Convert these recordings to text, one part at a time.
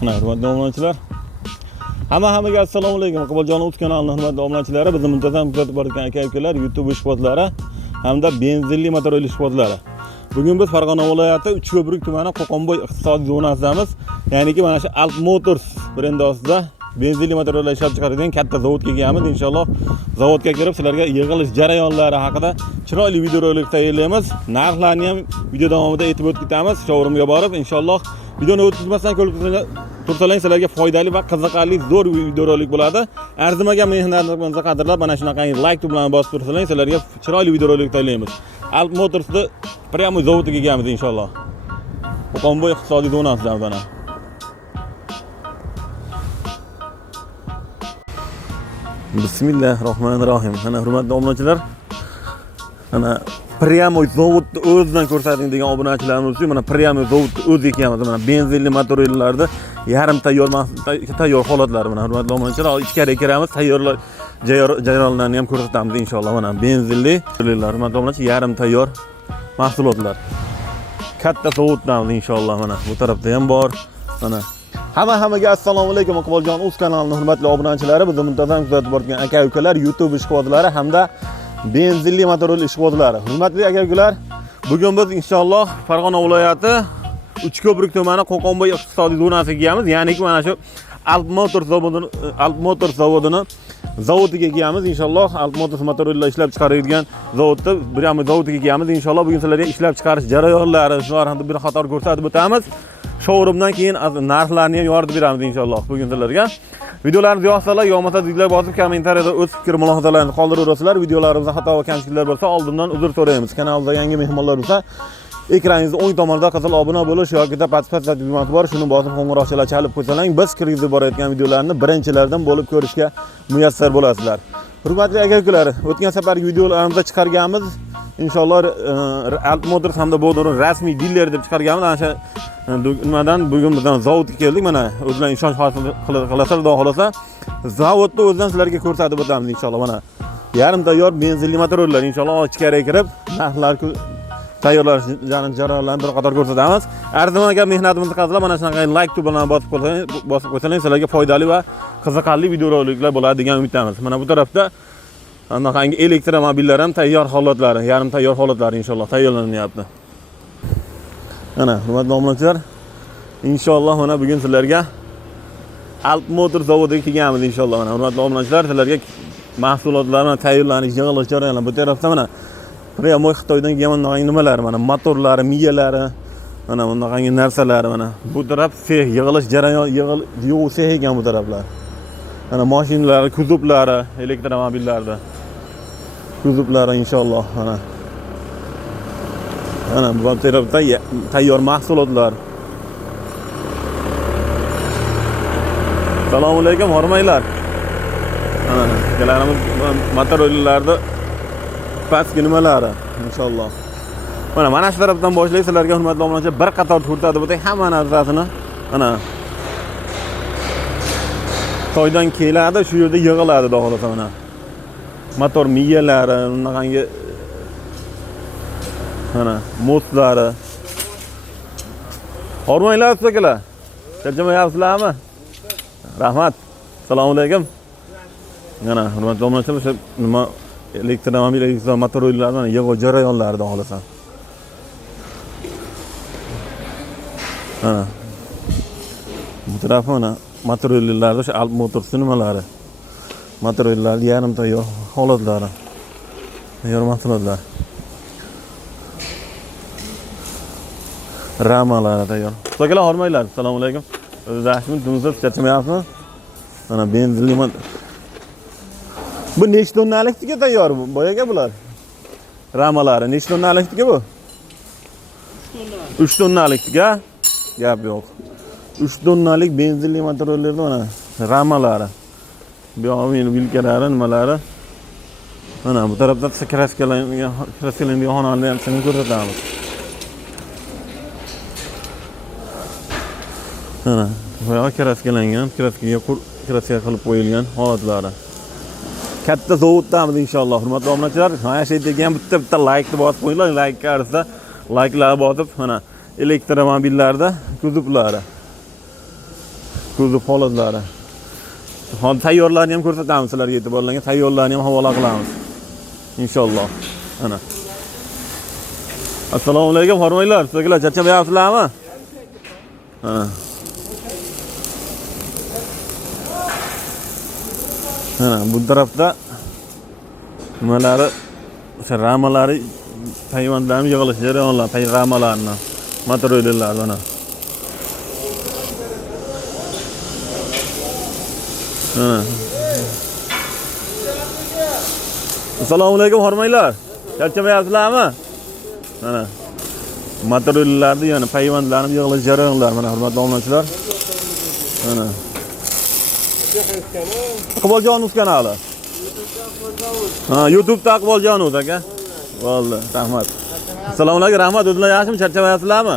Hurmatli obunachilar. Hammaga assalomu alaykum. Iqboljon Uz kanalining hurmatli obunachilari, bizni muntazam kuzatib borayotgan aka-ukalar, YouTube ishqibozlari hamda benzinli motorli ishqibozlari. Bugun biz Farg'ona viloyati Uchko'prik tumani Qo'qonboy iqtisodiy zonasidamiz. Ya'niki mana shu Alp Motors brendi ostida benzinli motorlar ishlab chiqaradigan katta zavodga kelganmiz. Inshaalloh zavodga kirib sizlarga yig'ilish jarayonlari haqida chiroyli videorolik tayyorlaymiz. Narxlarni ham video davomida aytib o'tib ketamiz. Showroomga borib inshaalloh videoni o'tkazmasdan ko'rib tursalang sizlarga foydali va qiziqarli zo'r videorolik bo'ladi. Arzimagan mehnatimizni qadrlab mana shunaqangi like bilan bosib tursalang sizlarga chiroyli videorolik tayyorlaymiz. Alp Motorsda prямо zavodga kelganmiz inshaalloh. Qo'qonboy iqtisodiy zonasida mana. Bismillahirrohmanirrohim. Mana hurmatli obunachilar, mana prямо zavodni o'zidan ko'rsating degan obunachilarimiz uchun mana prямо zavodni o'zi ekanmiz. Mana benzinli motorlarni yarim tayyor holatlari. Mana hurmatli obunachilar, ichkariga kiramiz, tayyorlar jarayonlarni ham ko'rsatamiz inshaalloh. Mana benzinli motorlar, hurmatli obunachilar, yarim tayyor mahsulotlar. Katta zavoddan inshaalloh mana bu tarafda ham bor. Mana Hammaga assalomu alaykum. Iqboljon Uz kanalining hurmatli obunachilari, bizni muntazam kuzatib borayotgan aka-ukalar, YouTube ishqibozlari hamda benzinli motorli ishqibozlari. Hurmatli aka-ukalar, bugun biz inshaalloh Farg'ona viloyati Uchko'prik tumani Qo'qonboy iqtisodiy zonasiga kelamiz. Ya'ni mana shu Alp Motors zavodiga kelamiz inshaalloh. Alp Motors motorlar ishlab chiqaradigan zavodda birami zavodiga kelamiz inshaalloh. Bugun sizlarga ishlab chiqarish jarayonlari shularni bir qator ko'rsatib o'tamiz. Showroomdan keyin narxlarni ham yoritib beramiz inshaalloh bugun sizlarga. Videolarimizni yoqsalar, yo'qmasa zillar bosib kommentariyada o'z fikr mulohazalaringizni qoldiraverasizlar. Videolarimizda xato va kamchiliklar bo'lsa oldindan uzr so'raymiz. Kanalda yangi mehmonlar bo'lsa, ekraningizning o'ng tomonida qizil obuna bo'lish yoki past tugmasi bor, shuni bosib qo'ng'iroqchalar chalib qo'ysalang, biz kirgizib borayotgan videolarni birinchilardan bo'lib ko'rishga muyassar bo'lasizlar. Hurmatli aka-ukalar, o'tgan safargi videolarimizda chiqarganmiz. Inshaalloh Alp Motors hamda Bodrum rasmiy diler deb chiqarganmiz. Ana shu nimadan bugun bizdan zavodga keldik. Mana o'zlaring ishonch hosil qilasizlar, xudo xolasa zavodni o'zidan sizlarga ko'rsatib o'tamiz inshaalloh. Mana yarim tayyor benzinli motorlar inshaalloh ichkariga kirib narxlar tayyorlash jarayonlarini bir qator ko'rsatamiz. Arzimagan mehnatimizni qadrlab mana shunaqa like bilan bosib qo'ysangiz sizlarga foydali va qiziqarli videoroliklar bo'ladi degan umiddamiz. Mana bu tarafda anaqangi elektromobillar ham tayyor holatlari, yarim tayyor holatlari inshaalloh tayyorlanyapti. Mana hurmatli obunachilar, inshaalloh mana bugun sizlarga Alp Motors zavodiga kelganmiz inshaalloh. Mana hurmatli obunachilar, sizlarga mahsulotlarni tayyorlanish, yig'ilish jarayonlari bu tarafda mana prямо Xitoydan kelgan nimalar, mana motorlari, miyalari, mana bunaqangi narsalar, mana bu taraf sex, yig'ilish jarayon, yig'il sex ekan bu taraflar. Mana mashinalar, kuzoblari, elektromobillarda kuzoblari inshaalloh mana. Mana bu tarafda tayyor mahsulotlar. Assalomu alaykum, hormaylar. Mana akalarimiz motorlarni pastki nimalari inshaalloh. Mana shu tarafdan boshlaymiz sizlarga hurmatli obunachilar, bir qator ko'rsatib o'tay hamma narsasini. Mana Xitoydan keladi, shu yerda yig'iladi xudo xolasa mana. Motor miyalari, bunaqangi mana motlari. Hormanglar akalar. Charchamayapsizlarmi? Rahmat. Assalomu alaykum. Mana hurmatli obunachilar, shu nima elektromobil motorlarni yig'ib jarayonlarida xolasan. Mana bu tarafı mana motorlarni shu Alp Motors nimalari. Motorlar yarim tayyor holatlari. Tayyor mahsulotlar. Ramalar tayyor. Akalar hormaylar. Assalomu alaykum. O'zingizmi, tunsiz charchamayapsizmi? Mana benzinli bu nechta tonnalikga tayyor bu? Boyaga bular. Ramalari nechta tonnalikga bu? 3 tonnalikga. Gap yo'q. 3 tonnalik benzinli motorlarning mana ramalari. Bu yo'q vilkalari, nimalari. Mana bu tarafda kraskalangan xonalarni ham sizni ko'rsatamiz. Mana bu yoq kraskalangan, kraskaga qilib qo'yilgan holatlari. Katta zavoddan inshaalloh hurmatli obunachilar. Mana shu yerga ham bitta like bosib qo'yinglar. Like qarsa, like'lar bosib mana elektromobillarda kuzoblari. kuzov holatlari. Hozir tayyorlarni ham ko'rsatamiz sizlarga e'tiborlangan. Tayyorlarni ham havola qilamiz. Inshaalloh. Ana. Assalomu alaykum, hormaylar. Sizlar charchamayapsizlarmi? Ha. Ha, bu tarafda nimalari, o'sha ramalari, hayvonlarning yig'ilish jarayonlari, ramalarni, materiallar mana. Ha. Assalomu alaykum, hormaylar. Charchamayapsizlarmi? Mana materiallarni, ya'ni hayvonlarning yig'ilish jarayonlari, mana hurmatli obunachilar. Mana. Iqboljonov kanali. Ha, YouTube'da Iqboljonov aka. Valloh, rahmat. Assalomu alaykum, rahmat. O'zinglar yaxshimi? Charchamayapsizlarmi?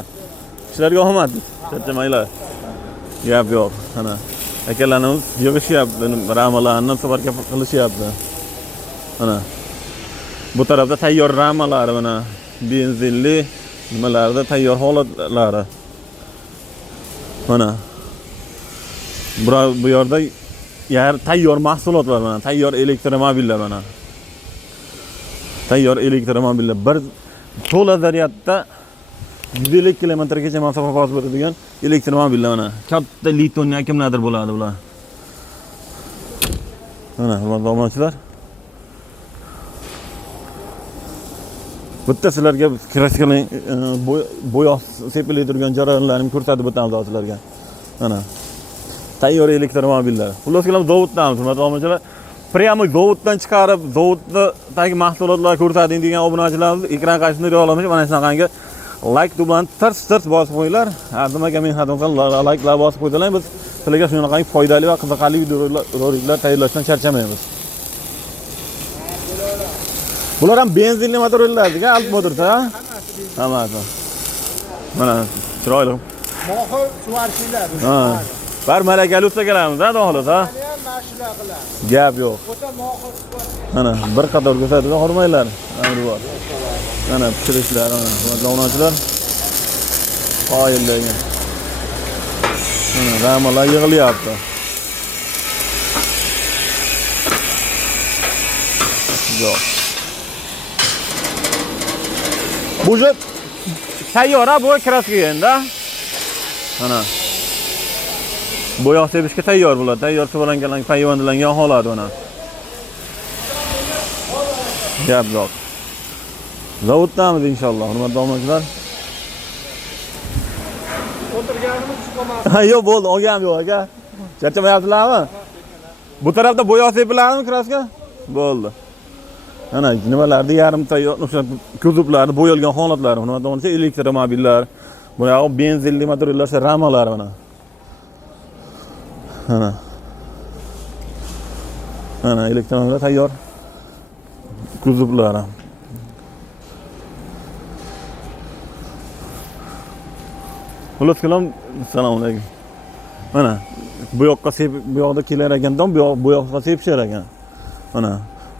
Ishlarga omad. Charchamaylar. Gap yo'q. Mana akalarimiz yig'ishyapti, ramalarni safarga qilishyapti. Mana bu tarafda tayyor ramalari, mana benzinli nimalarda tayyor holatlari. Mana bu yerda tayyor mahsulotlar, mana tayyor elektromobillar, mana tayyor elektromobillar. Bir to'la zaryadda 150 kilometrgacha masofa bosib o'tadigan elektromobillar, mana katta litonni akkumulyator bo'ladi bular. Mana hurmatli obunachilar, bitta sizlarga kraskaning bo'yoq sepilib turgan jarayonlarini ko'rsatib o'tamiz sizlarga. Mana tayyor elektromobillar. Xullas kalom zavoddan, hurmatli obunachilar, prямо zavoddan chiqarib, zavoddagi mahsulotlar ko'rsating degan obunachilarimiz ekran qarshisida joylashib, mana shunaqangi like tugmani tirs bosib qo'yinglar. Azim aka men xatomdan like'lar bosib qo'ydilar. Biz sizlarga shunaqangi foydali va qiziqarli videolar tayyorlashdan charchamaymiz. Bular ham benzinli motorlarga alp motorda. Hammasi. Mana chiroyli. Mohir suvarchilar. Ha. Bar malakali usta kelamiz, ha, xolos, ha. Mashina qiladi. Gap yo'q. O'ta mohir suvarchilar. Mana bir qator ko'rsatib hormaylar. Amri bor. Mana pishirishlar, mana obunachilar. Qoyillarga. Mana ramalar yig'ilyapti. Yo'q. Bu je tayyor, bu kraska endi. Mana bo'yoq sepishga tayyor bular. Tayyor suvalangan hayvonlarga holat mana. Gap yo'q. Zavoddamiz inshaalloh, hurmatli obunachilar. O'tirganimiz chiqamas. Ha, yo'q, bo'ldi, olgam yo'q aka. Charchamayapsizlarmi? Bu tarafda bo'yoq sepiladimi kraska? Bo'ldi. Mana nimalarni yarim tayyor, o'sha kuzovlarni bo'yalgan holatlari, hurmatli obunachilar, elektromobillar, buyog'i benzinli motorlar, ramalar mana. Mana elektromobillar tayyor kuzovlar. Xullas kalom, assalomu alaykum. Mana bu yoqda kelar ekandan bu yoqqa sepishar ekan. Mana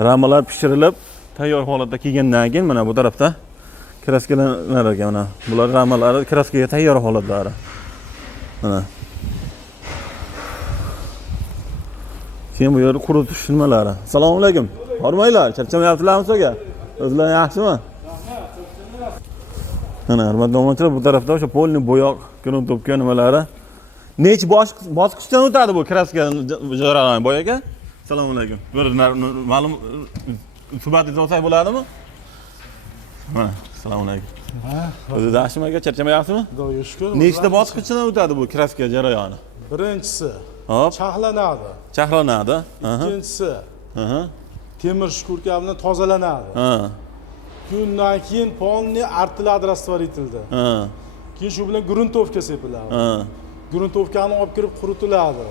ramalar pishirilib, tayyor holatda kelgandan keyin mana bu tarafda kraskalar ekan, mana. Bular ramalari kraskaga tayyor holatlari. Mana. Keyin bu yerda quritish nimalari. Assalomu alaykum. Hormaylar, charchamayapsizlarmi sizga? O'zinglar yaxshimi? Mana hurmatli obunachilar, bu tarafda o'sha polni bo'yoq gruntobga nimalari. Nech bosqichdan o'tadi bu kraska jarayoni boy aka? Assalomu alaykum. Bir ma'lum suhbatingiz olsak bo'ladimi? Mana, assalomu alaykum. O'zingiz yaxshimi aka, charchamayapsizmi? Xudoga shukr. Nechta bosqichdan o'tadi bu kraska jarayoni? Birinchisi Hop, chaqlanadi. chaqlanadi. Ikkinchisi temir shkurka bilan tozalanadi. Kundan keyin polni artiladi, rastvoritildi. Keyin shu bilan gruntovka sepiladi. Gruntovkani olib kirib quritiladi.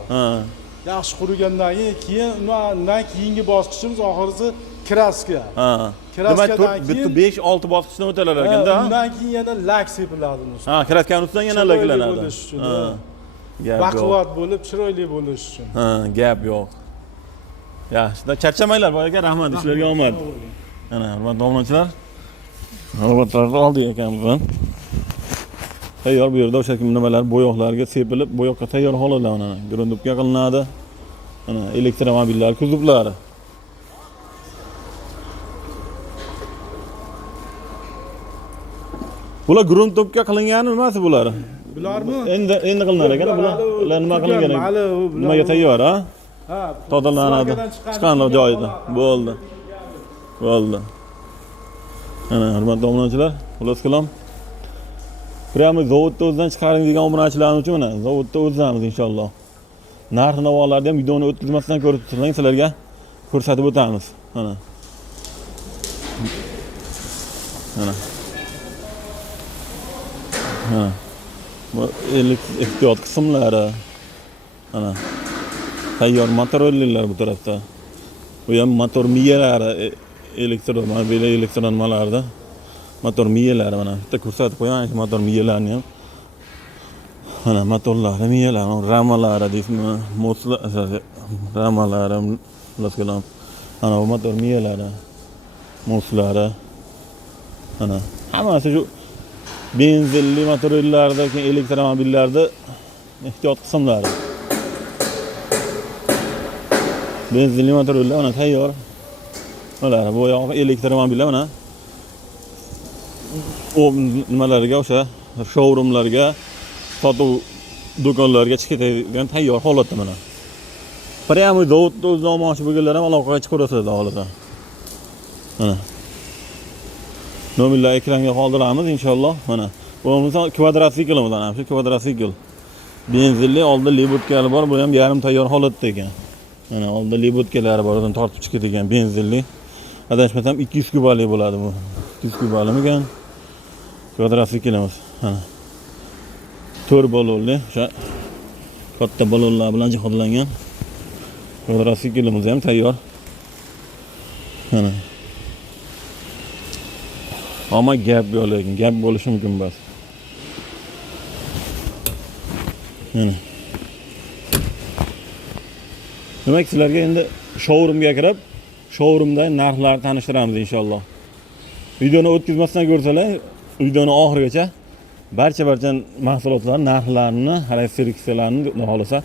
Yaxshi qurigandan keyin undan keyingi bosqichimiz oxirisi kraska. Kraskadan keyin 5-6 bosqichdan o'talar ekanda. Undan keyin yana lak sepiladi. Ha, kraskaning ustidan yana laklanadi. Baquvvat bo'lib, chiroyli bo'lish uchun. Ha, gap yo'q. Yaxshi, charchamanglar boy aka, rahmat, ishlarga omad. Mana hurmatli obunachilar, ro'yxatlarni oldik ekanmiz. Tayyor bu yerda o'sha nimalar bo'yoqlarga sepilib, bo'yoqqa tayyor holida mana grundubga qilinadi. Mana elektromobillar kuzoblari. Bular grundubga qilingani nimasi bular? Bularmi? Endi qilinar ekan bular nima qilingan? Nimaga tayyor, ha? Ha, Tozalanadi. Chiqqan joyida. Bo'ldi. Bo'ldi. Mana hurmatli obunachilar, xullas kalom. Prямо zavodda o'zidan chiqaring degan obunachilarimiz uchun mana zavodda o'zamiz inshaalloh. Narx-navolarni ham videoni o'tkazmasdan ko'rib turing, sizlarga ko'rsatib o'tamiz. Mana. Mana. Mana. Bu ehtiyot qismlari. Mana. Tayyor motorlar bu tarafda. Bu ham motor miyalari elektromobil elektronmalarda. Motor miyalari mana bitta ko'rsatib qo'yaman shu motor miyalarini ham. Mana motorlari miyalari, ramalari deysizmi, motlar, ramalari, laskelam. Mana bu motor miyalari, moslari. Mana hammasi shu benzinli motorlarda, keyin elektromobillarda ehtiyot qismlari. Benzinli motorlar mana tayyor. Mana bu yo'q elektromobillar mana. O nimalarga o'sha showroomlarga, sotuv do'konlarga chiqadigan tayyor holatda mana. Prямо zavodda o'zidan olmoqchi bo'lganlar ham aloqaga chiqaverasizlar hozirda. Mana. Nomerlar ekranga qoldiramiz inshaalloh. Mana. Bu misol kvadrotsiklimiz ana shu kvadrotsikl. Benzinli oldida libotkali bor, bu ham yarim tayyor holatda ekan. Mana oldida libotkalari bor, o'zini tortib chiqadigan benzinli. Adashmasam 200 kubalik bo'ladi bu. 200 kubalimikan? Kvadrotsiklimiz. Mana. 4 balonli, o'sha katta balonlar bilan jihozlangan kvadrotsiklimiz ham tayyor. Mana. Ammo gap yo'q, lekin gap bo'lishi mumkin bas. Mana. Demak, sizlarga endi showroomga kirib, showroomda narxlarni tanishtiramiz inshaalloh. Videoni o'tkazmasdan ko'rsalar, videoni oxirigacha barcha mahsulotlar narxlarini, xarakteristikalarni xohlasa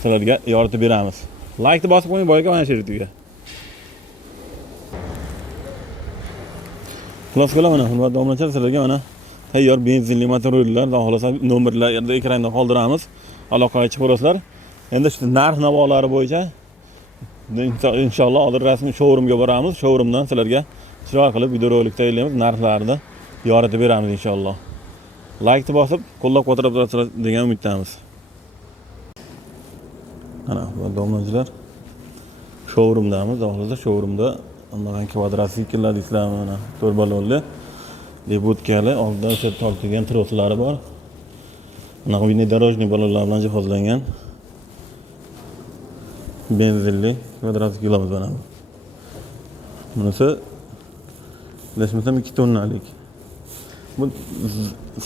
sizlarga yoritib beramiz. Like bosib qo'ying boyga mana shu yerga. Xullas qilib mana hurmatli obunachilar, sizlarga mana tayyor benzinli motorlar, xohlasa nomerlarni ekranda qoldiramiz. Aloqaga chiqaverasizlar. Endi shu narx-navolari bo'yicha inshaalloh hozir rasmiy showroomga boramiz. Showroomdan sizlarga chiroyli qilib videorolik tayyorlaymiz, narxlarni yoritib beramiz inshaalloh. Like bosib, qo'llab-quvvatlab turasizlar degan umiddamiz. Mana bu domlachilar showroomdamiz. Hozir showroomda bunday kvadrotsikllar deysizlarmi, mana 4 balonli libotkali, oldida o'sha tortilgan troslari bor. Mana внедорожный balonlar bilan jihozlangan benzinli kvadrotsiklimiz mana bu. Bunisi adashmasam 2 tonnalik. Bu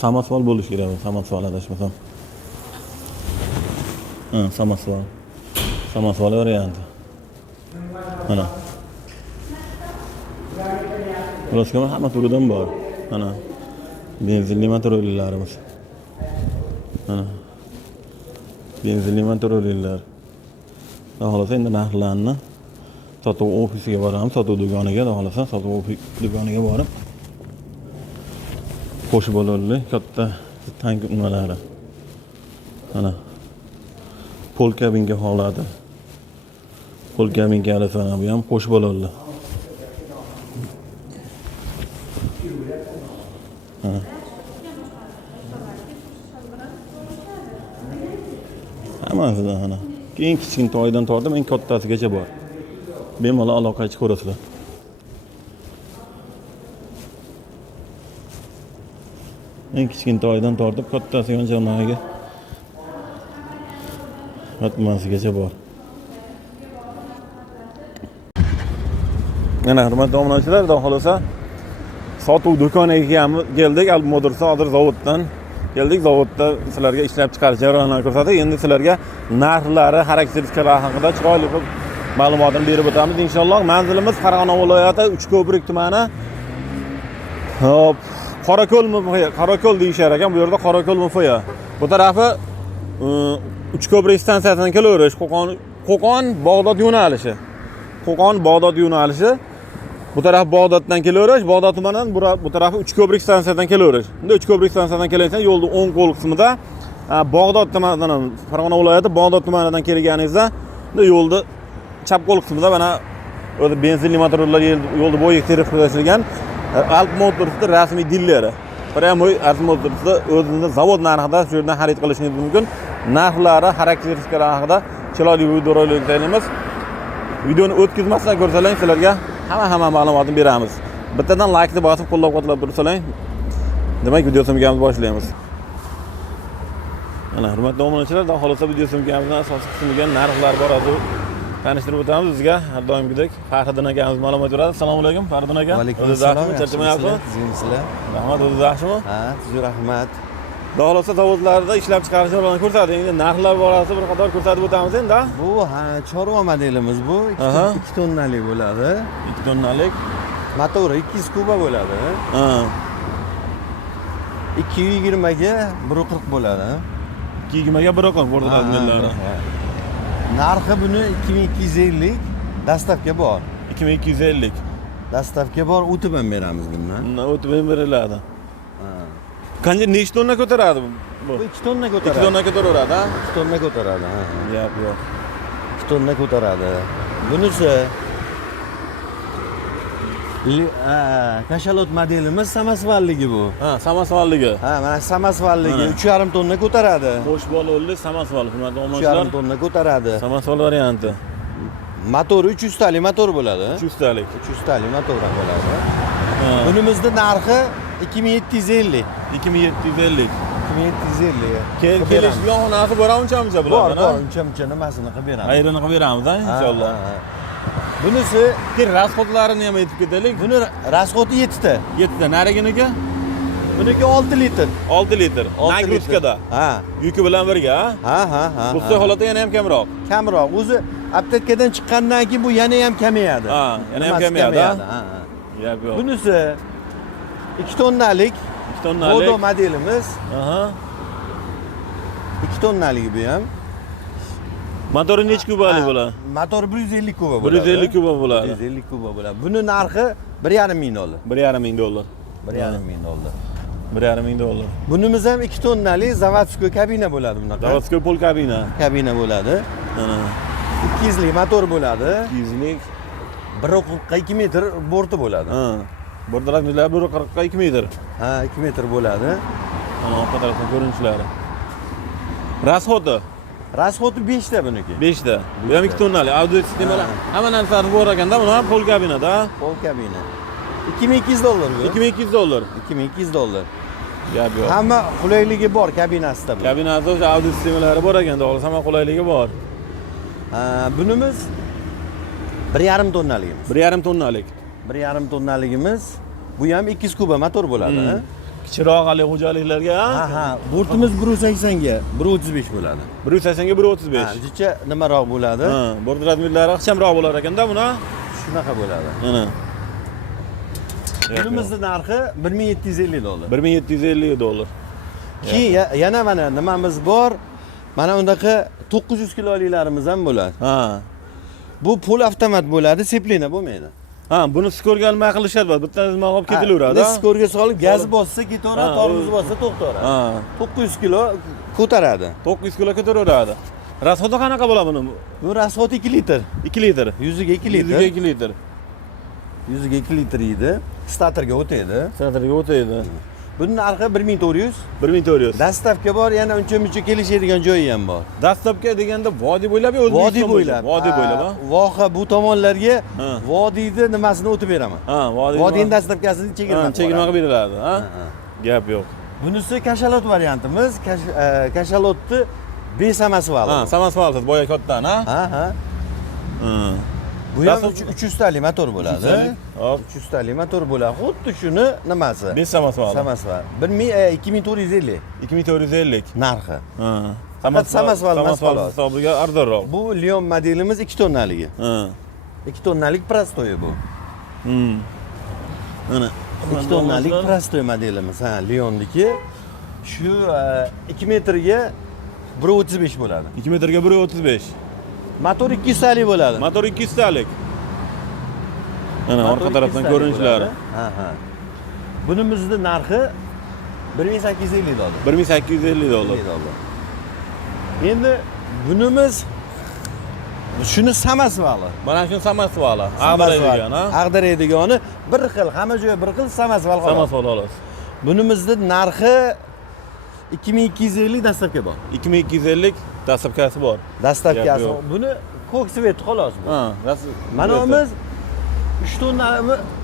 samosval bo'lishi kerak, samosval adashmasam. Samosval. Samosval varianti. Mana. Bular hamma turidan bor. Mana. Benzinli motorlarimiz. Mana. Benzinli motorlar. Xohlasa endi narxlarni sotuv ofisiga boramiz, sotuv do'koniga, xohlasa sotuv do'koniga borib qo'shib bo'ladi, katta tank nimalari. Mana pol kabinga holati. Pol kabinga alasana bu ham qo'shib bo'ladi. Hammasi mana. Eng kichik toydan tortib eng kattasigacha bor. Bemalol aloqaga chiqaverasizlar. Eng kichik toydan tortib kattasigacha nimaga hatmasigacha bor. Mana hurmatli obunachilar, xudo xolasa sotuv do'koniga ham keldik. Al-Motorsa hozir zavoddan keldik. Zavodda sizlarga ishlab chiqarish jarayonlarini ko'rsatdik. Endi sizlarga narxlari, xarakteristikalari haqida chiroyli qilib ma'lumotini berib o'tamiz inshaalloh. Manzilimiz Farg'ona viloyati Uchko'prik tumani. Hop, Qorako'lmi, Qorako'l deyishar ekan. Bu yerda Qorako'lmi foya. Bu tarafi Uchko'prik stansiyasidan kelaverish, Qo'qon Bag'dod yo'nalishi. Qo'qon Bag'dod yo'nalishi. Bu taraf Bag'doddan kelaverish, Bag'dod tumanidan bu tarafi Uchko'prik stansiyasidan kelaverish. Unda Uchko'prik stansiyasidan kelayotgan yo'lning o'ng qo'l qismida Bag'dod tumanidan, Farg'ona viloyati Bag'dod tumanidan kelganingizda, unda yo'lda chap qo'l qismida mana o'zi benzinli motorlar yo'lda bo'yi terib qo'yilgan Alp Motors'ning rasmiy dillari. Pryamoy Alp Motors'da o'zingizning zavod narxida shu yerdan xarid qilishingiz mumkin. Narxlari, xarakteristikalari haqida chiroyli videorolik tayyorlaymiz. Videoni o'tkazmasdan ko'rsalang, sizlarga hamma ma'lumotni beramiz. Bittadan like-ni bosib qo'llab-quvvatlab tursalang, demak videosimizga boshlaymiz. Mana hurmatli obunachilar, xudo xolosa videosimizning asosiy qismiga narxlar boradi. Tanishtirib o'tamiz sizga har doimgidek Faxriddin akamiz ma'lumot beradi. Assalomu alaykum Faxriddin aka. Alaykum. Charchamayapsizmi? Sizlar. Rahmat, o'zingiz yaxshimi? Ha, sizga rahmat. Xudo xolosa zavodlarda ishlab chiqarish yo'lini ko'rsating. Endi narxlar borasida bir qator ko'rsatib o'tamiz endi. Bu chorva modelimiz bu. 2 tonnalik bo'ladi. 2 tonnalik. Motori 200 kuba bo'ladi. Ha. 220 ga 140 bo'ladi. 220 ga 140 bo'ladi. Narxi buni 2250, dastavka bor. 2250. Dastavka bor, o'tib ham beramiz bundan. O'tib ham beriladi. Qancha nechta tonna ko'taradi bu? Bu 2 tonna 2 ko'taradi. tonna ko'taraveradi, ha? 2 tonna ko'taradi, ha. Yo'q, yo'q. 2 tonna ko'taradi. Bunisi kashalot modelimiz samasvalligi bu. Ha, samasvalligi. Ha, mana samasvalligi 3,5 tonna ko'taradi. Qo'sh bololi samasval, hurmatli 3,5 obunachilar. tonna ko'taradi. Samasval varianti. Motori 300 talik motor bo'ladi. 300 talik. 300 talik motor bo'ladi. Bunimizning narxi 2750. 2750. 2750. Kelish yo'nasi bor uncha Bor, bulardan. uncha nimasini qilib beramiz. Ayrini qilib beramiz, inshaalloh. Bunisi rasxodlarini ham aytib ketaylik. buni rasxodi 7 ta. 7 ta. Nariginiki? Buniki 6 litr. 6 litr. Nagruskada. Ha. Yuki bilan birga. Ha. Bu holatda yana ham kamroq. Kamroq. O'zi aptetkadan chiqqandan keyin bu yana ham kamayadi. Ha, yana ham kamayadi. Ha. Yo'q. Bunisi 2 tonnalik. 2 tonnalik. Bodo modelimiz. Aha. 2 tonnalik bu ham. Motori necha kubalik bo'ladi? Motor 150 kuba bo'ladi. 150 kuba bo'ladi. 150 kuba bo'ladi. Buni narxi 1,5 ming dollar. 1,5 ming dollar. 1,5 ming dollar. 1,5 ming dollar. Bunimiz ham 2 tonnalik zavodskoy kabina bo'ladi bunaqa. Zavodskoy pol kabina. Kabina bo'ladi. Mana 200 lik motor bo'ladi. 200 lik. 1.42 metr borti bo'ladi. Ha. Bortlar 1.42 metr. Ha, 2 metr bo'ladi. Mana orqa tarafdan ko'rinishlari. Rasxodi Rasxodi 5 ta buniki. 5 ta. Bu ham 2 tonnalik. Audio sistemalar hamma narsasi bor ekanda, buni ham pol kabinada. Pol kabina. 2200 dollar bu. 2200 dollar. 2200 dollar. Gap yo'q. Hamma qulayligi bor kabinasida bu. Kabinasida o'sha audio sistemalari bor ekanda, xolos hamma qulayligi bor. Bunimiz 1,5 tonnaligimiz. 1,5 tonnalik. 1,5 tonnaligimiz. Bu ham 200 kuba motor bo'ladi. Kichikroq xo'jaliklarga. Ha. Bortimiz 180 ga 135 bo'ladi. 180 ga 135. Ha, jicha nimaroq bo'ladi? Ha, bort razmerlari ixchamroq bo'lar ekanda buni. Shunaqa bo'ladi. Mana. Bunimizning narxi 1750 dollar. 1750 dollar. Yana mana nimamiz bor. Mana undaqa 900 kiloliklarimiz ham bo'ladi. Ha. Bu pol avtomat bo'ladi, seplina bo'lmaydi. Ha, buni skorga olmay qilishadi, bitta nima olib ketilaveradi. Skorga solib gaz bossa ketaveradi, tormoz bossa to'xtaveradi. Ha. 900 kilo ko'taradi. 900 kilo ko'taraveradi. Rasxodi qanaqa bo'ladi buni? Bu rasxod 2 litr. 2 litr. 100 ga 2 litr. 100 ga 2 litr. 100 ga 2 litr edi. Statorga o'taydi. Statorga o'taydi. Buning narxi 1400. 1400. Dastavka bor, yana uncha-muncha kelishadigan joyi ham bor. Dastavka deganda vodiy bo'ylab O'zbekiston Vodiy bo'ylab. Vodiy bo'ylab, ha? Voha bu tomonlarga vodiyni nimasini o'tib beraman. Ha, Vodiyning dastavkasini chegirma qilib beriladi, ha? Gap yo'q. Bunisi kashalot variantimiz. Kashalotni besamasval. Ha, samasvalsiz, boya kattadan, ha? Ha. Bu ham 300 talik motor bo'ladi. Hop, 300 talik motor bo'ladi. Xuddi shuni nimasi? 5 samasval. Samasval. 2450 2450. narxi. Ha. Samasval hisobiga arzonroq. Bu Leon modelimiz 2 tonnaligi. Ha. 2 tonnalik prostoyi bu. Mana 2 tonnalik prostoy modelimiz. Ha, Leondiki. Shu 2 metrga 1.35 bo'ladi. 2 metrga 1.35. Motor 200 talik bo'ladi. Motor 200 talik. Mana orqa tarafdan ko'rinishlari. Ha, ha. Bunimizning narxi 1850 dollar. 1850 dollar. Endi bunimiz shuni samasvali. Mana shu samasvali. Ag'daraydigan, ha? Ag'daraydigani bir xil, hamma joyi bir xil samasval xolos. Samasvali olasiz. Bunimizning narxi 2250 dastlabki bor. 2250 dastlabkasi bor. Dastlabkasi. Yo'q. Buni ko'ksvet xolos bu. Ha, Mana biz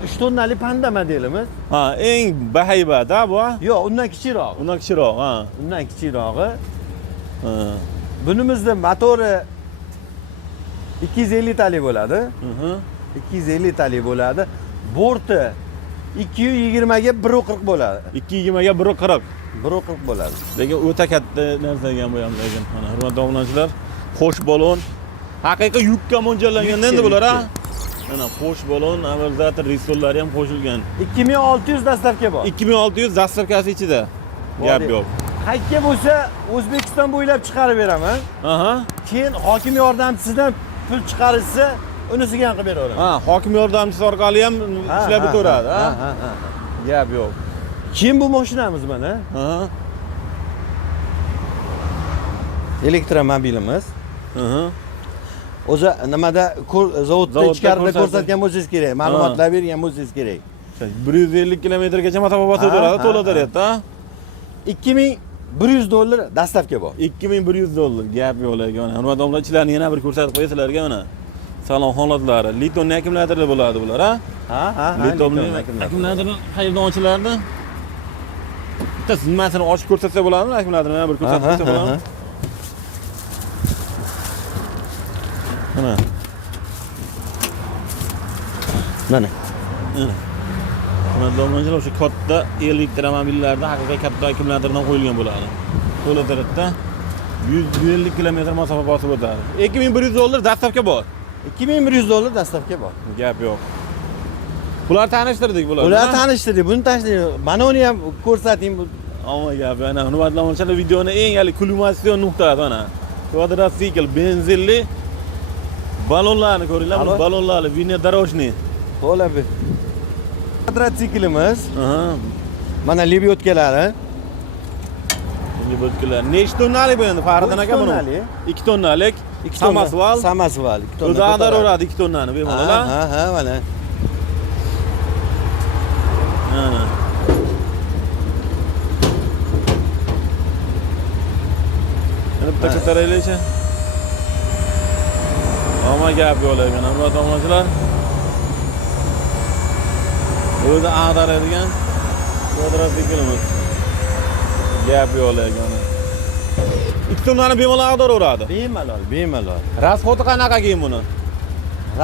3 tonnali panda modelimiz. Ha, eng bahaybat-a bu? Yo'q, undan kichikroq. Undan kichikroq, ha. Undan kichikrog'i. Ha. Bunimizning motori 250 talik bo'ladi. 250 talik bo'ladi. Borti 220 ga 140 bo'ladi. 220 ga 140. 140 bo'ladi. Lekin o'ta katta narsa ekan bu ham lekin. Mana hurmatli obunachilar, qo'sh balon. Haqiqiy yukka mo'ljallanganda endi bular, ha? Mana qo'sh balon, amortizator, risollari ham qo'shilgan. 2600 dastlabki bor. 2600 dastlabkasi ichida. Gap yo'q. Qayerga bo'lsa O'zbekiston bo'ylab chiqarib beraman. Aha. Keyin hokim yordamchisidan pul chiqarishsa, unisiga ham qilib beraman. Ha, hokim yordamchisi orqali ham ishlab bitaveradi, ha? Gap yo'q. Keyin bu mashinamiz mana. Aha. Elektromobilimiz. Aha. O'zi nimada zavodda ichkarida ko'rsatgan bo'lsangiz kerak, ma'lumotlar bergan bo'lsangiz kerak. 150 kilometrgacha masofa bosib o'tadi, to'la daryapti, ha? 2100 dollar dastlabki bor. 2100 dollar. Gap yo'q lekin. Hurmatli obunachilarni yana bir ko'rsatib qo'y sizlarga mana. Salom holatlari. Litonning akkumulyatorlari bo'ladi bular, ha? Ha. Litonning akkumulyatori qayerdan ochilardi? Bitta zimmasini ochib ko'rsatsa bo'ladimi? Akkumulyatorni yana bir ko'rsatib qo'ysa bo'ladimi? Mana. Mana. Hurmatli obunachilar, o'sha katta elektromobillarda haqiqiy katta akkumulyatordan qo'yilgan bo'ladi. To'la tarafda 150 kilometr masofa bosib o'tadi. 2100 dollar dastlabki bor. 2100 dollar dastlabki bor. Gap yo'q. Bular tanishtirdik bular. Ular tanishtirdik, buni tanishtirdik. Mana uni ham ko'rsating bu. Ammo gap, ana hurmatli obunachilar, videoni eng kulminatsion nuqtasi mana. Kvadrotsikl benzinli balonlarni ko'ringlar, bu balonlarni vinodorожный. To'la bir kvadrotsiklimiz. Aha. Mana lebyotkалari. Lebyotklar. Nechta tonnalik bu endi Faridon aka buni? 2 tonnalik. Samasval. 2 tonna. O'zi ag'daraveradi 2 tonnani bemalol. Ha, mana. Ana. Yana bitta ko'taraylikchi. Ammo gap yo'q lekin, hurmatli obunachilar. O'zi ag'daradigan kvadrotsiklimiz. Gap yo'q lekin. 2 tonnani bemalol ag'daraveradi. Bemalol. Rasxoti qanaqa keyin buni?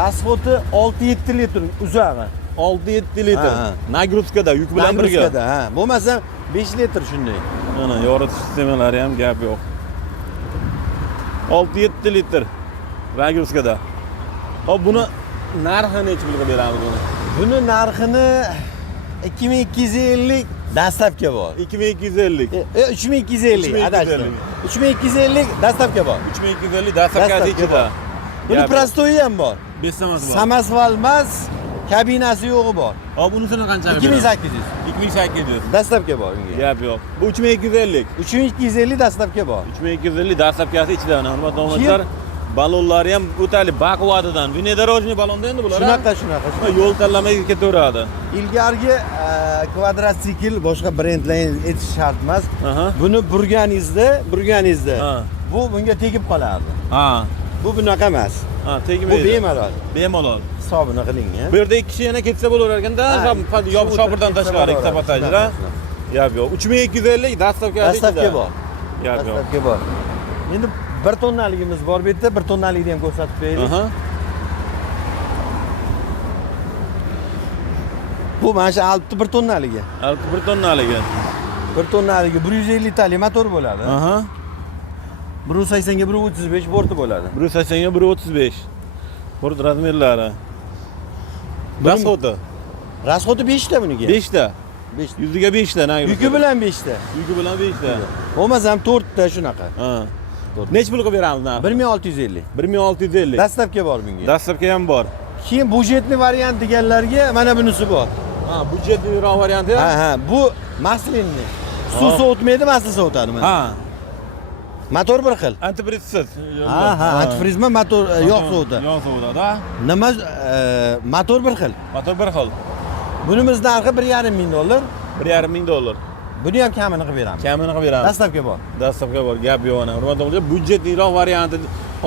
Rasxoti 6-7 litr uzag'i. 6-7 litr. Nagruzkada, yuk bilan birga. Nagruzkada, ha. Bo'lmasa 5 litr shunday. Mana yoritish sistemalari ham gap yo'q. 6-7 litr nagruzkada. Hop, buni narxi necha pulga beramiz buni? Buni narxini 2250 dastlabki bor. 2250. 3250 adashdim. 3250 dastlabki bor. 3250 dastlabkasi ichida. Buni prostoyi ham bor. Besamasi bor. Samasval emas, kabinasi yo'g'i bor. Hop, bunisini qanchaga 2800. 2800. Dastlabki bor unga. Gap yo'q. Bu 3250. 3250 dastlabki bor. 3250 dastlabkasi ichida. Hurmatli obunachilar, balonlari ham o'tali baquvvatidan. Vinodorожный balonda endi bular. Shunaqa. Yo'l tanlamay ketaveradi. Ilgarigi kvadrotsikl boshqa brendlar etish shart emas. Buni burganingizda bu bunga tegib qoladi. Ha. Bu bunaqa emas. Ha, tegmaydi. Bu bemalol. Bemalol. Hisobini qiling. Bu yerda 2 kishi yana ketsa bo'lar ekanda, shopirdan tashqari ikkita pasajlar. Gap yo'q. 3250 dastlabki bor. Gap yo'q. Dastlabki bor. Endi 1 tonnaligimiz bor bu yerda, 1 tonnalikni ham ko'rsatib beraylik. Bu mana shu Alpni 1 tonnaligi. Alpni 1 tonnaligi. 1 tonnaligi 150 talik motor bo'ladi. 180 ga 135 borti bo'ladi. 180 ga 135. Bort razmerlari. Rasxoti. Rasxodi 5 ta buniki. 5 ta. 5. Yuziga 5 ta. Yuki bilan 5 ta. Yuki bilan 5 ta. Bo'lmasam 4 ta shunaqa. Ha. Nech pulga beramiz narxi? 1650. 1650. Dastlabki bor bunga. Dastlabki ham bor. Keyin budjetli variant deganlarga mana bunisi bor. Ha, budjetliroq varianti ham. Ha, bu maslinni. Suv sovutmaydi, masli sovutadi mana. Ha. Motor bir xil. Antifrizsiz. Ha, antifrizma motor yo'q sovutadi. Yo'q sovutadi, ha. Nima motor bir xil. Motor bir xil. Bunimiz narxi 1,5 ming dollar. 1,5 ming dollar. Buni ham kamini qilib beramiz. Kamini qilib beramiz. Dastlabki bor. Dastlabki bor, gap yo'q ana. Hurmatli o'quvchilar, budjetliroq varianti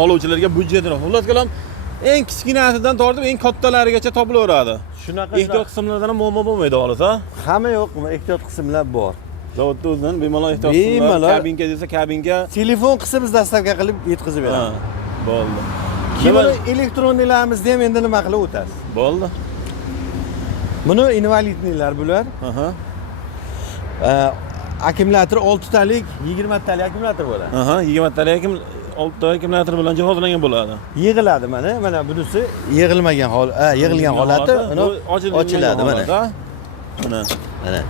oluvchilarga budjetliroq. Xullas kalom, eng kichkinasidan tortib eng kattalarigacha topilaveradi. Shunaqa Ehtiyot qismlaridan ham muammo bo'lmaydi xolos, ha? hamma yo'q, ehtiyot qismlar bor. Zavodda o'zidan bemalol ehtiyot Bemalol. qismlar, kabinka desa kabinka. Telefon qilsa biz dastlabki qilib yetkazib Ha, beramiz. bo'ldi. Keyin Nima- elektronlarimizni ham endi nima qilib o'tasiz. Bo'ldi. Buni invalidnilar bular. Aha. Akkumulyator 6 talik, 20 talik akkumulyator bo'ladi. Aha, 20 talik kim 6 ta akkumulyator bilan jihozlangan bo'ladi. Yig'iladi mana bunisi yig'ilmagan yig'ilgan holati, mana ochiladi mana. Mana. Mana.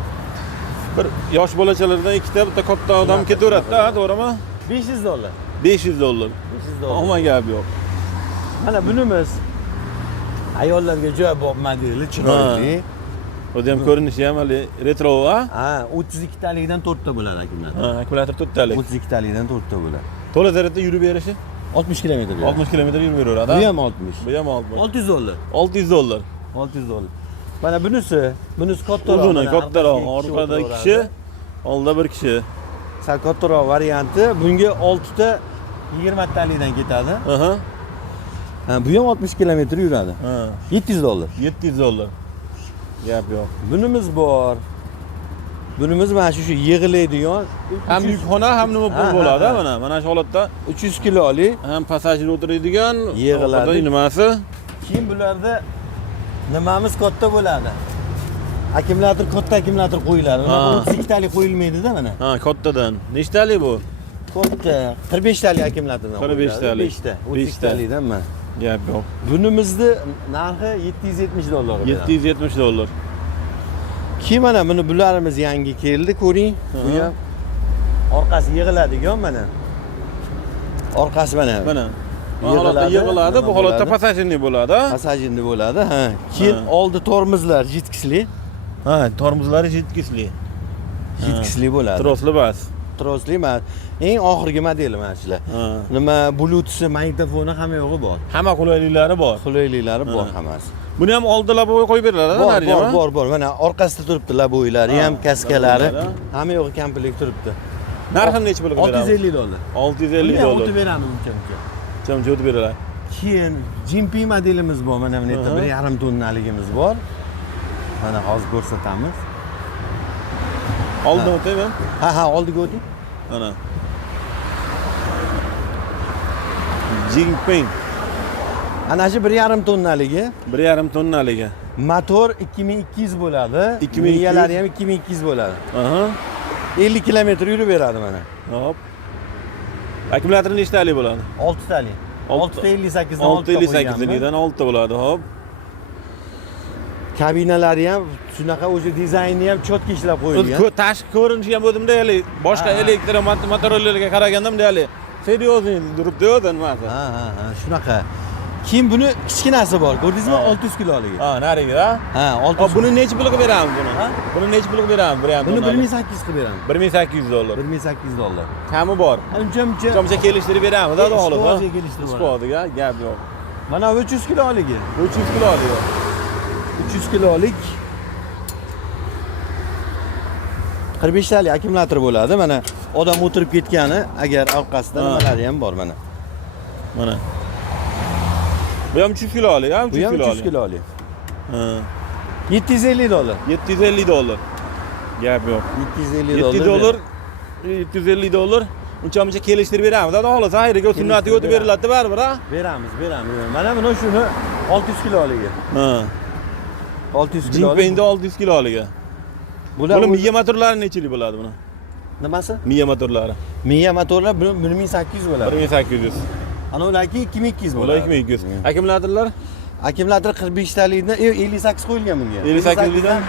Bir yosh bolachalardan ikkita bitta katta odam ketaveradi-da, to'g'rimi? 500 dollar. 500 dollar. 500 dollar. Omma gap yo'q. Mana bunimiz ayollarga joy bor modeli chiroyli. O'zi ham ko'rinishi ham hali retro, ha? Ha, 32 talikdan 4 ta bo'ladi akkumulyator. Ha, akkumulyator 4 talik. 32 talikdan 4 ta bo'ladi. To'la zaryadda yurib berishi 60 kilometr. 60 kilometr yurib beraveradi. Bu ham 60. Bu ham 60. 600 dollar. 600 dollar. 600 dollar. Mana bunisi kattaroq. Uzuni kattaroq, orqada 2 kishi, oldida 1 kishi. Sal kattaroq varianti. Bunga 6 ta 20 talikdan ketadi. Aha. Ha, bu ham 60 kilometr yuradi. Ha. 700 dollar. 700 dollar. Gap yo'q. Bunimiz bor. Bunimiz mana shu yig'ilaydigan Ham yukxona, ham nima Ha, bo'ladi, ha. mana shu holatda 300 kilolik. ham passajir o'tiradigan, Yig'iladi. orqada nimasi? Keyin bularda nimamiz katta bo'ladi. Akkumulyator katta akkumulyator qo'yiladi. Mana Ha. 32 talik qo'yilmaydi-da mana. Ha, kattadan. Nechtalik bu? Katta 45 talik akkumulyatordan 45 talik. 5 ta. 5 32 ta. talikdan mana. Gap yo'q. Bunimizni narxi 770 dollar. 770 dollar. Keyin mana bularimiz yangi keldi, ko'ring. Bu ham orqasi yig'iladigan mana. Orqasi mana. Mana. Bu holatda yig'iladi, bu holatda passajirlik bo'ladi. Passajirli bo'ladi, ha. Keyin Ha. oldi tormozlar jitkisli. Ha, tormozlari jitkisli. Jitkisli bo'ladi. Trosli bas. Trosli emas. Eng oxirgi modeli mana shular. Ha. Nima Bluetooth, magnitofoni hamma yo'g'i bor. Hamma qulayliklari bor. Qulayliklari bor hammasi. Buni ham oldida labovoy qo'yib beriladi, Bor. Mana orqasida turibdi laboylari ham, kaskalari. laboylari. Hamma yo'g'i komplekt turibdi. Narxini necha pulga beramiz? 650 dollar. 650 Buni dollar. o'tib beramiz uncha. Chamcha o'tib beriladi. Keyin GMP modelimiz bor. Mana bu yerda 1,5 tonnaligimiz bor. Mana hozir ko'rsatamiz. Oldin o'taymi? Ha, oldiga o'ting. Mana. Jinping Ana shu 1,5 tonnaligi. 1,5 tonnaligi. Motor 2200 bo'ladi. 2200. Miyalari ham 2200 bo'ladi. Aha. 50 kilometr yurib beradi mana. Hop. Akkumulyatori nechtalik bo'ladi? 6 talik. 658 dan 658 dan 6 ta bo'ladi, hop. Kabinalari ham shunaqa o'sha dizaynni ham cho'tka ishlab qo'yilgan. Tashqi ko'rinishi ham o'zimda hali boshqa elektr motorlarga qaraganda hali seriozniy turibdi o'zan nimasi. Ha, shunaqa. Keyin buni kichkinasi bor. Ko'rdingizmi? 600 kiloligi. Ha, nariga. Ha, Hop, 600. buni necha pulga beramiz buni? Ha? Buni necha pulga beramiz? Buni 1800 qilib beramiz. 1800 dollar. 1800 dollar. Kami bor. Uncha Qancha kelishtirib beramiz, da xolos. Ishqibozga kelishtirib beramiz. Ishqibozga gap yo'q. Mana 300 kiloligi. 300 kilo oladi. 300 kilolik 45 talik akkumulyator bo'ladi. Mana odam o'tirib ketgani, agar orqasida nimalari ham bor mana. Mana. Bu ham 300 kilo oladi, ha? Bu ham 300 kilolik. Ha. 750 dollar. 750 dollar. Gap yo'q. 750 dollar. 700 dollar. 750 dollar. Uncha kelishtirib beramiz. Da xolos, xayriga sunnatiga o'tib beriladi baribir, ha? Beramiz. Mana buni shuni 600 kiloligi. Ha. 600 kilolik. Jinpingda 600 kilo oladi. Bular Buni miya motorlari nechalik bo'ladi buni? nimasi? Miya motorlari. Miya motorlar 1800 bo'ladi. 1800. Ana ularki 2200 Ular bo'ladi. 2200. Akkumulyatorlar? Akkumulyator 45 talikdan 58 qo'yilgan bunga. 58 dan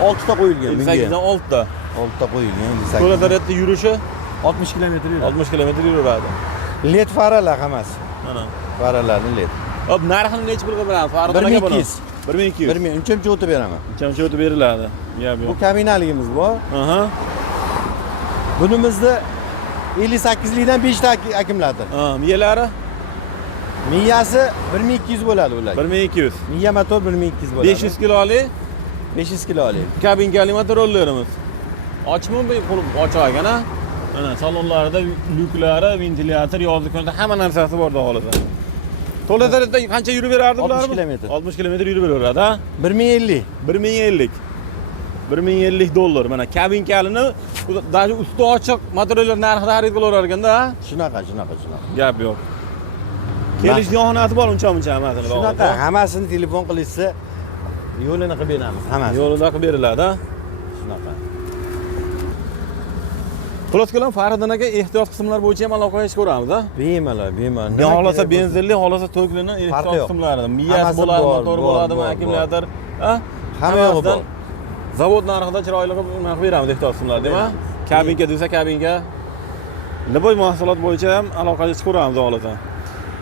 6 ta qo'yilgan bunga. 58 dan 6 ta. 6 ta qo'yilgan 58. To'la zaryadda yurishi 60 km yuradi. 60 km yuradi. LED faralar hammasi. Mana. Faralarni LED. Hop, narxini necha pulga beramiz? Farqi 1200. 1200. 1000 uncha o'tib beraman. Qancha o'tib beriladi? Gap Bu yo'q. kabinaligimiz bor. Aha. Bunimizda 58 likdan 5 ta akkumulyator. Ha, miyalari Miyasi 1200 bo'ladi ular. 1200. Miya motor 1200 bo'ladi. 500 kilolik 500 kilolik. kabinkali motorollerimiz. Ochmi bu qo'lib ochagan a? Mana salonlarida lyuklari, ventilyator, yozuv kunida hamma narsasi bor holida. To'la zaryadda qancha yurib berardi bular? 60 kilometr. 60 kilometr yurib beraveradi, ha? 1050. 1050. 1050 dollar. Mana kabinkalini даже usti ochiq motorollar narxida xarid qilaverar ekanda, ha? Shunaqa. Gap yo'q. Kelish yo'nasi bor uncha-muncha hammasini. Shunaqa hammasini telefon qilishsa yo'lini qilib beramiz, hammasi. Yo'lida qilib beriladi, ha? Shunaqa. Xullas kelam Faridon aka ehtiyot qismlar bo'yicha ham aloqa qilib ko'ramiz, ha? Bemalol. Ya xohlasa benzinli, xohlasa to'klining ehtiyot yo'q. qismlarida. Miyasi Hammasi bo'ladimi, bor, motor bor, bo'ladimi, bor, akkumulyator, ha? Hamma yo'g'i bor. Zavod narxida chiroyli qilib beramiz ehtiyot qismlarida, deymi? Kabinka desa kabinka. Liboy mahsulot bo'yicha ham aloqa qilib ko'ramiz xohlasa.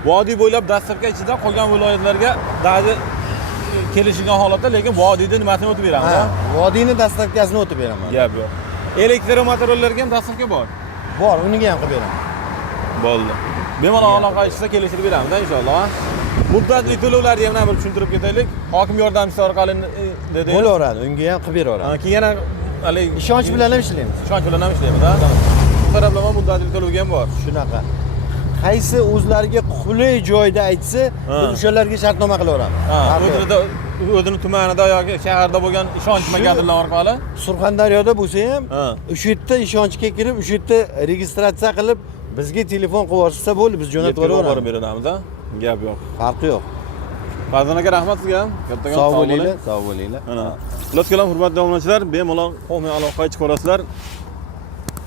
Vodiy bo'ylab dasturga ichida qolgan viloyatlarga dazi kelishgan holatda, lekin vodiyda nimasini o'tib beramiz, ha? Vodiyni dastavkasini o'tib beraman. Gap yo'q. Elektromotorlarga ham dastavka bor. Bor, uniga ham qilib beraman. Bo'ldi. Bemalol aloqa qilishsa kelishtirib beramiz, inshaalloh. Muddatli to'lovlarni ham bir tushuntirib ketaylik. Hokim yordamchisi orqali dedi. Bo'laveradi, unga ham qilib beraveramiz. Keyin yana hali Ishonch bilan ham ishlaymiz. ishonch bilan ham ishlaymiz, ha? Taraflama muddatli to'lovga ham bor. Shunaqa. Qaysi o'zlariga qulay joyda aytsa, biz o'shalarga shartnoma qilaveramiz. O'zini tumanida yoki shaharda bo'lgan ishonch magazinlar orqali Surxondaryoda bo'lsa ham, o'sha yerda ishonchga kirib, o'sha yerda registratsiya qilib, bizga telefon qilib yuborsa bo'ldi, biz jo'natib yuborib beramiz, ha? Gap yo'q. Farqi yo'q. Farzand aka rahmat sizga ham. Kattakon Sog' bo'linglar, sog' bo'linglar. Mana. Xullas kelam hurmatli obunachilar, bemalol qo'may aloqa qilib ko'rasizlar.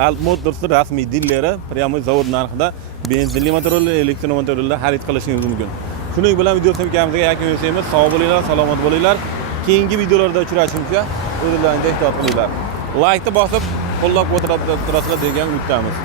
Alt Motors rasmiy dilleri pryamoy zavod narxida benzinli motorlar, elektromotorlar xarid qilishingiz mumkin. Shuning bilan video suhbatimizga yakun yasaymiz. Sog' bo'linglar, salomat bo'linglar. Keyingi videolarda uchrashguncha o'zlaringizni ehtiyot qilinglar. Like ni bosib, qo'llab-quvvatlab turasizlar degan umiddamiz.